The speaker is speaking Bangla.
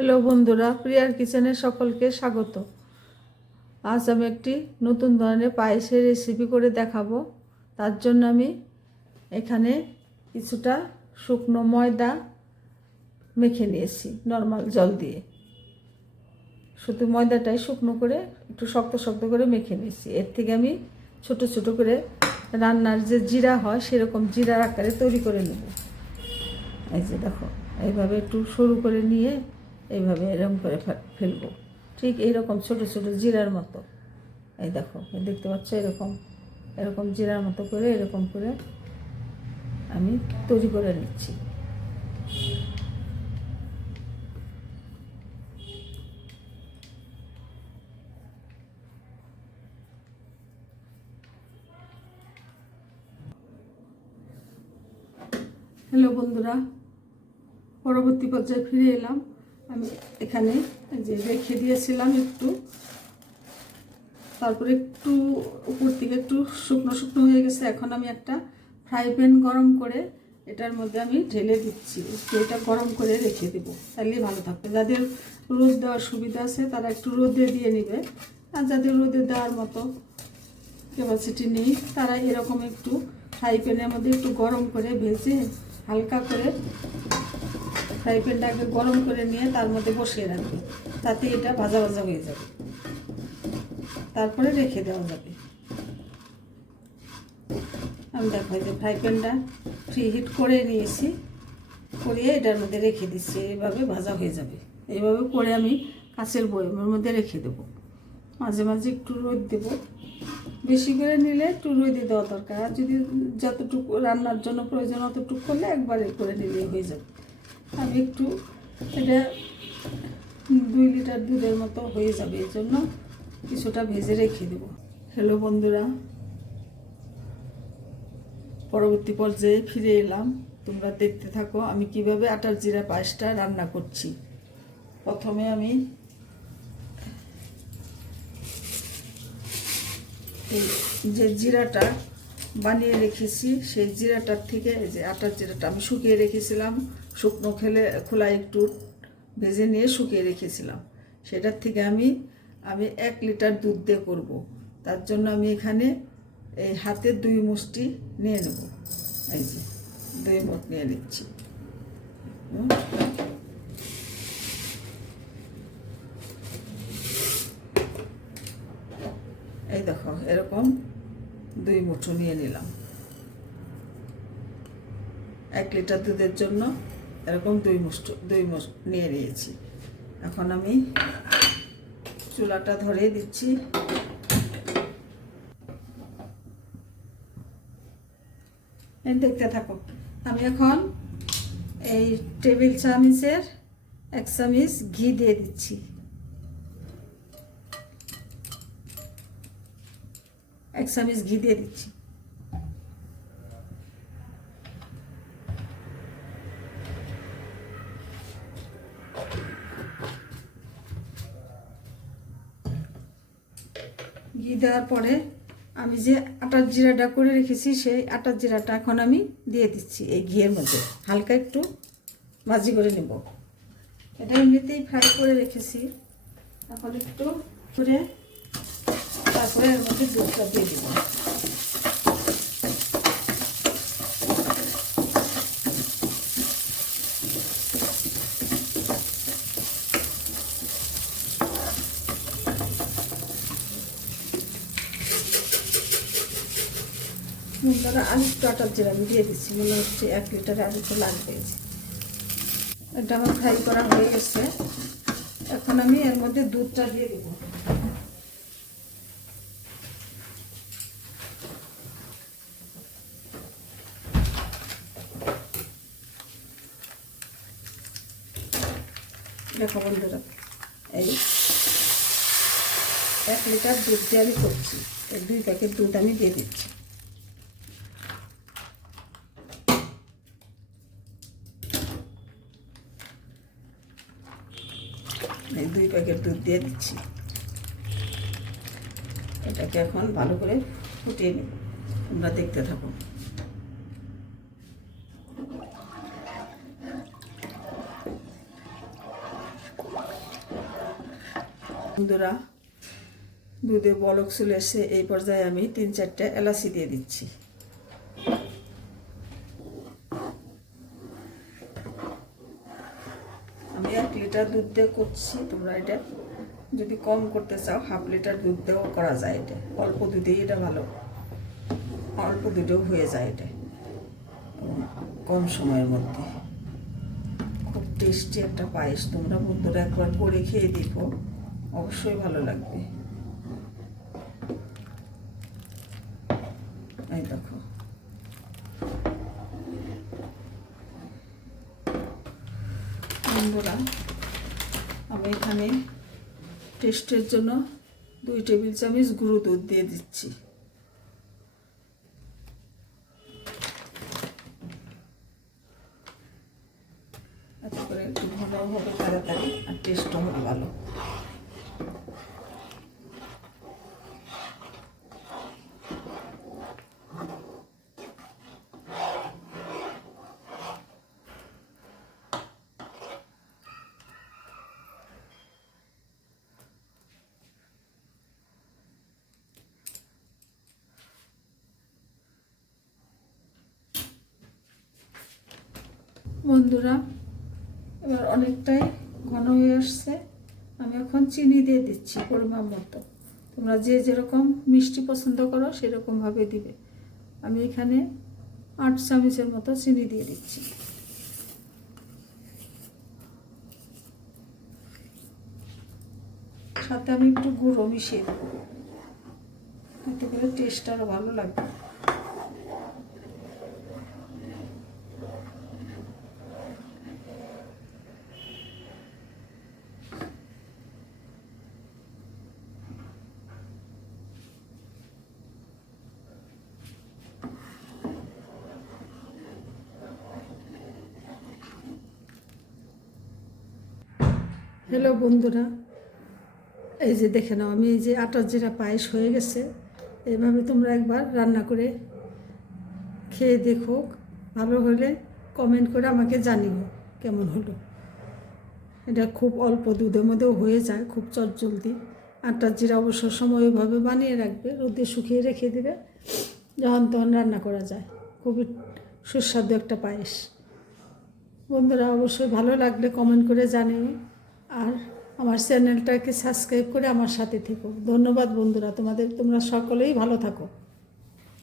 হ্যালো বন্ধুরা, প্রিয়ার কিচেনে সকলকে স্বাগত। আজ আমি একটি নতুন ধরনের পায়েসের রেসিপি করে দেখাবো। তার জন্য আমি এখানে কিছুটা শুকনো ময়দা মেখে নিয়েছি নর্মাল জল দিয়ে। শুধু ময়দাটাই শুকনো করে একটু শক্ত শক্ত করে মেখে নিয়েছি। এর থেকে আমি ছোট ছোট করে রান্নার যে জিরা হয় সেরকম জিরার আকারে তৈরি করে নেব। এই যে দেখো, এইভাবে একটু সরু করে নিয়ে এইভাবে এরকম করে ফেলবো, ঠিক এইরকম ছোট ছোট জিরার মতো। এই দেখো, দেখতে পাচ্ছ, এরকম এরকম জিরার মতো করে এরকম করে আমি তৈরি করে নিচ্ছি। হ্যালো বন্ধুরা, পরবর্তী পর্যায়ে ফিরে এলাম। আমি এখানে যে রেখে দিয়েছিলাম একটু, তারপরে একটু উপর থেকে একটু শুকনো শুকনো হয়ে গেছে। এখন আমি একটা ফ্রাই প্যান গরম করে এটার মধ্যে আমি ঢেলে দিচ্ছি। এটা গরম করে রেখে দেবো, তাহলেই ভালো থাকবে। যাদের রোদ দেওয়ার সুবিধা আছে তারা একটু রোদে দিয়ে নেবে, আর যাদের রোদে দেওয়ার মতো ক্যাপাসিটি নেই তারা এরকম একটু ফ্রাই প্যানের মধ্যে একটু গরম করে ভেজে হালকা করে ফ্রাই প্যানটাকে গরম করে নিয়ে তার মধ্যে বসিয়ে রাখবে, তাতে এটা ভাজা ভাজা হয়ে যাবে। তারপরে রেখে দেওয়া যাবে। আমি দেখো যে ফ্রাই প্যানটা প্রি হিট করে নিয়েছি, করিয়ে এটার মধ্যে রেখে দিচ্ছি। এইভাবে ভাজা হয়ে যাবে। এইভাবে করে আমি কাঁচের বয়মের মধ্যে রেখে দেবো। মাঝে মাঝে একটু রোদ দেবো, বেশি করে নিলে একটু রোদে দেওয়া দরকার। আর যদি যতটুকু রান্নার জন্য প্রয়োজন অতটুকু করলে একবারে করে নিলেই হয়ে যাবে। আমি একটু এটা 2 লিটার দুধের মতো হয়ে যাবে, এই জন্য কিছুটা ভেজে রেখে দেব। হ্যালো বন্ধুরা, পরবর্তী পর্যায়ে ফিরে এলাম। তোমরা দেখতে থাকো আমি কিভাবে আটার জিরা পায়েসটা রান্না করছি। প্রথমে আমি এই যে জিরাটা বানিয়ে রেখেছি সেই জিরাটার থেকে, এই যে আটার জিরাটা আমি শুকিয়ে রেখেছিলাম, শুকনো খোলায় একটু ভেজে নিয়ে শুকিয়ে রেখেছিলাম, সেটার থেকে আমি 1 লিটার দুধ দিয়ে করব। তার জন্য আমি এখানে এই হাতে 2 মুষ্টি নিয়ে নেব। এই যে 2 মুঠ নিয়ে নিচ্ছি। এই দেখো, এরকম 2 মুঠো নিয়ে নিলাম। 1 লিটার দুধের জন্য এরকম 2 মুঠ নিয়ে নিয়েছি। এখন আমি চুলাটা ধরিয়ে দিচ্ছি। দেখতে থাকো। আমি এখন এই টেবিল চামচের 1 চামচ ঘি দিয়ে দিচ্ছি। 1 চামচ ঘি দিয়ে দিচ্ছি। ঘি দেওয়ার পরে আমি যে আটার জিরাটা করে রেখেছি সেই আটার জিরাটা এখন আমি দিয়ে দিচ্ছি এই ঘিয়ের মধ্যে। হালকা একটু ভাজি করে নেব। এটা এমনিতেই ফ্রাই করে রেখেছি। এখন একটু করে তারপরে এর মধ্যে দুধটা দিয়ে দেব। আরেকটু আটার জিরা আমি দিয়ে দিচ্ছি, মনে হচ্ছে 1 লিটার আরেকটু লাগবে। এটা আমার ফ্রাই করা হয়ে গেছে। এখন আমি এর মধ্যে দুধটা দিয়ে দেব। দেখো বন্ধুরা, এই 1 লিটার দুধ দিয়ে আমি করছি। এই 2 প্যাকেট দুধ আমি দিয়ে দিচ্ছি। এই 2 প্যাকেট দুধ দিয়ে দিচ্ছি। এটাকে এখন ভালো করে ফুটিয়ে নেব। তোমরা দেখতে থাকো। বন্ধুরা, দুধে বলক চলে এসে এই পর্যায়ে আমি 3-4টা এলাচি দিয়ে দিচ্ছি। আমি 1 লিটার দুধ দিয়ে করছি, তোমরা এটা যদি কম করতে চাও 1/2 লিটার দুধ দিয়েও করা যায়। এটা অল্প দুধেই এটা ভালো, অল্প দুধেও হয়ে যায় এটা কম সময়ের মধ্যে। খুব টেস্টি একটা পায়েস, তোমরা বন্ধুরা একবার করে খেয়ে দেখো, অবশ্যই ভালো লাগবে। এই দেখো, বন্ধুরা আমি এখানে টেস্টের জন্য 2 টেবিল চামচ গুঁড়ো দুধ দিয়ে দিচ্ছি। এতে করে একটু ঘন হবে তাড়াতাড়ি, আর টেস্টও হবে ভালো। বন্ধুরা, এবার অনেকটাই ঘন হয়ে আসছে। আমি এখন চিনি দিয়ে দিচ্ছি পরিমাণ মতো। তোমরা যে যেরকম মিষ্টি পছন্দ করো সেরকমভাবে দিবে। আমি এখানে 8 চামচের মতো চিনি দিয়ে দিচ্ছি। সাথে আমি একটু গুঁড়ো মিশিয়ে দেবো, এতে করে টেস্ট আরও ভালো লাগবে। হ্যালো বন্ধুরা, এই যে দেখে নাও, আমি এই যে আটার জিরা পায়েস হয়ে গেছে। এইভাবে তোমরা একবার রান্না করে খেয়ে দেখো, ভালো হলে কমেন্ট করে আমাকে জানিও কেমন হলো। এটা খুব অল্প দুধের মধ্যেও হয়ে যায়, খুব চটজলদি। আটার জিরা অবসর সময় ওইভাবে বানিয়ে রাখবে, রোদে শুকিয়ে রেখে দেবে, যখন তখন রান্না করা যায়। খুবই সুস্বাদু একটা পায়েস। বন্ধুরা, অবশ্যই ভালো লাগলে কমেন্ট করে জানিও, আর আমার চ্যানেলটাকে সাবস্ক্রাইব করে আমার সাথে থেকো। ধন্যবাদ বন্ধুরা, তোমরা সকলেই ভালো থাকো।